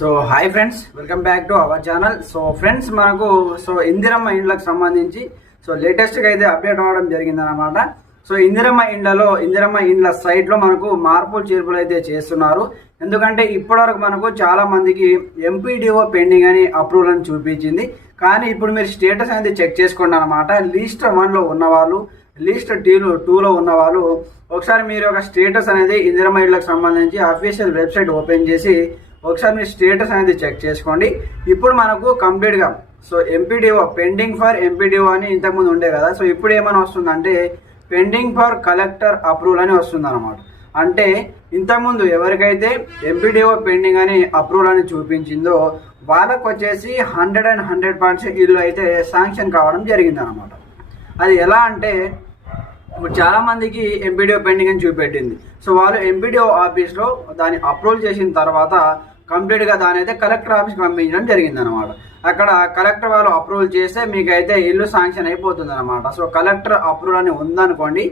So hi friends, welcome back to our channel. So friends, మనకు ఇందిరమ్మ ఇండ్లకు సంబంధించి లేటెస్ట్గా అయితే అప్డేట్ అవ్వడం జరిగిందనమాట. ఇందిరమ్మ ఇండ్ల సైట్లో మనకు మార్పులు చేర్పులు అయితే చేస్తున్నారు. ఎందుకంటే ఇప్పటివరకు మనకు చాలా మందికి ఎంపీడీఓ పెండింగ్ అని అప్రూవల్ అని చూపించింది. కానీ ఇప్పుడు మీరు స్టేటస్ అనేది చెక్ చేసుకోండి అనమాట. లిస్ట్ 1లో ఉన్నవాళ్ళు, లిస్ట్ 2లో ఉన్నవాళ్ళు ఒకసారి మీరు ఒక స్టేటస్ అనేది ఇందిరమ్మ ఇండ్లకు సంబంధించి అఫీషియల్ వెబ్సైట్ ఓపెన్ చేసి ఒకసారి మీ స్టేటస్ అనేది చెక్ చేసుకోండి. ఇప్పుడు మనకు కంప్లీట్గా ఎంపీడీఓ పెండింగ్ ఫర్ ఎంపీడీఓ అని ఇంతకుముందు ఉండే కదా. ఇప్పుడు ఏమైనా వస్తుందంటే పెండింగ్ ఫర్ కలెక్టర్ అప్రూవల్ అని వస్తుంది అనమాట. అంటే ఇంతకుముందు ఎవరికైతే ఎంపీడీఓ పెండింగ్ అని అప్రూవల్ అని చూపించిందో వాళ్ళకు వచ్చేసి 100% ఇల్లు అయితే శాంక్షన్ కావడం జరిగింది అనమాట. అది ఎలా అంటే ఇప్పుడు చాలా మందికి ఎంపీడీఓ పెండింగ్ అని చూపెట్టింది. వాళ్ళు ఎంపీడీఓ ఆఫీస్లో దాన్ని అప్రూవల్ చేసిన తర్వాత కంప్లీట్గా దాని అయితే కలెక్టర్ ఆఫీస్కి పంపించడం జరిగింది అనమాట. అక్కడ కలెక్టర్ వాళ్ళు అప్రూవల్ చేస్తే మీకు అయితే ఇల్లు శాంక్షన్ అయిపోతుంది అనమాట. కలెక్టర్ అప్రూవల్ అని ఉందనుకోండి,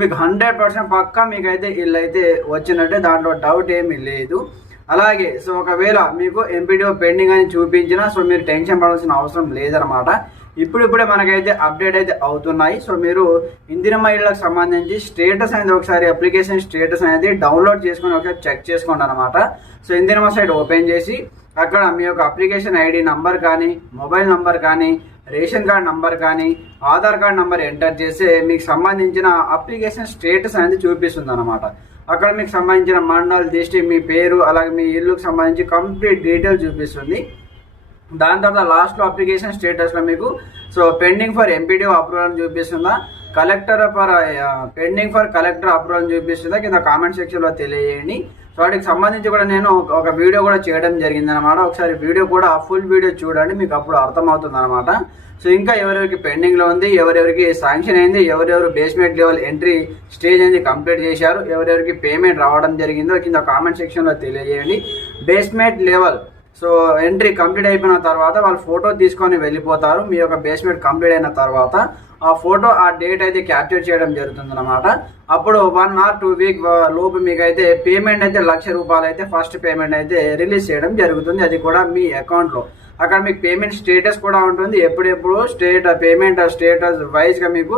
మీకు 100% పక్కా మీకైతే ఇల్లు అయితే వచ్చినట్టే, దాంట్లో డౌట్ ఏమీ లేదు. అలాగే ఒకవేళ మీకు ఎంపీడీఓ పెండింగ్ అని చూపించినా మీరు టెన్షన్ పడాల్సిన అవసరం లేదనమాట. ఇప్పుడిప్పుడే మనకైతే అప్డేట్ అయితే అవుతున్నాయి. మీరు ఇందిరమ్మ ఇళ్ళకి సంబంధించి స్టేటస్ అనేది ఒకసారి అప్లికేషన్ స్టేటస్ అనేది డౌన్లోడ్ చేసుకొని ఒకసారి చెక్ చేసుకోండి అనమాట. ఇందిరమ్మ సైట్ ఓపెన్ చేసి అక్కడ మీ యొక్క అప్లికేషన్ ఐడి నంబర్ కానీ, మొబైల్ నంబర్ కానీ, రేషన్ కార్డ్ నంబర్ కానీ, ఆధార్ కార్డ్ నంబర్ ఎంటర్ చేసి మీకు సంబంధించిన అప్లికేషన్ స్టేటస్ అనేది చూపిస్తుంది అనమాట. అక్కడ మీకు సంబంధించిన మండల్, డిస్ట్రిక్ట్, మీ పేరు, అలాగే మీ ఇల్లుకు సంబంధించి కంప్లీట్ డీటెయిల్స్ చూపిస్తుంది. దాని తర్వాత లాస్ట్లో అప్లికేషన్ స్టేటస్లో మీకు పెండింగ్ ఫర్ ఎంపీడీఓ అప్రూవల్ అని చూపిస్తుందా, పెండింగ్ ఫర్ కలెక్టర్ అప్రూవల్ అని చూపిస్తుందా కింద కామెంట్ సెక్షన్లో తెలియజేయండి. వాటికి సంబంధించి కూడా నేను ఒక వీడియో కూడా చేయడం జరిగింది అనమాట. ఒకసారి వీడియో కూడా ఫుల్ వీడియో చూడండి, మీకు అప్పుడు అర్థమవుతుంది అనమాట. ఇంకా ఎవరెవరికి పెండింగ్లో ఉంది, ఎవరెవరికి శాంక్షన్ అయింది, ఎవరెవరు బేస్మెంట్ లెవెల్ ఎంట్రీ స్టేజ్ అనేది కంప్లీట్ చేశారు, ఎవరెవరికి పేమెంట్ రావడం జరిగిందో కింద కామెంట్ సెక్షన్లో తెలియజేయండి. బేస్మెంట్ లెవెల్ ఎంట్రీ కంప్లీట్ అయిపోయిన తర్వాత వాళ్ళు ఫోటో తీసుకొని వెళ్ళిపోతారు. మీ యొక్క బేస్మెంట్ కంప్లీట్ అయిన తర్వాత ఆ ఫోటో, ఆ డేట్ అయితే క్యాప్చర్ చేయడం జరుగుతుంది అనమాట. అప్పుడు 1 or 2 వీక్ లోపు మీకు అయితే పేమెంట్ అయితే ₹1,00,000 అయితే ఫస్ట్ పేమెంట్ అయితే రిలీజ్ చేయడం జరుగుతుంది. అది కూడా మీ అకౌంట్లో. అక్కడ మీకు పేమెంట్ స్టేటస్ కూడా ఉంటుంది. ఎప్పుడెప్పుడు పేమెంట్ స్టేటస్ వైజ్గా మీకు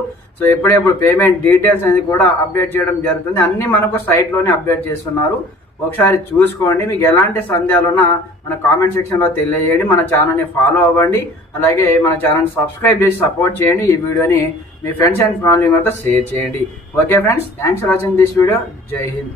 ఎప్పుడెప్పుడు పేమెంట్ డీటెయిల్స్ అనేది కూడా అప్డేట్ చేయడం జరుగుతుంది. అన్నీ మనకు సైట్లోనే అప్డేట్ చేస్తున్నారు. ఒకసారి చూసుకోండి. మీకు ఎలాంటి సందేహాలున్నా మన కామెంట్ సెక్షన్లో తెలియజేయండి. మన ఛానల్ని ఫాలో అవ్వండి. అలాగే మన ఛానల్ని సబ్స్క్రైబ్ చేసి సపోర్ట్ చేయండి. ఈ వీడియోని మీ ఫ్రెండ్స్ అండ్ ఫ్యామిలీ మెంబర్తో షేర్ చేయండి. Okay friends, thanks for watching this video. జై హింద్.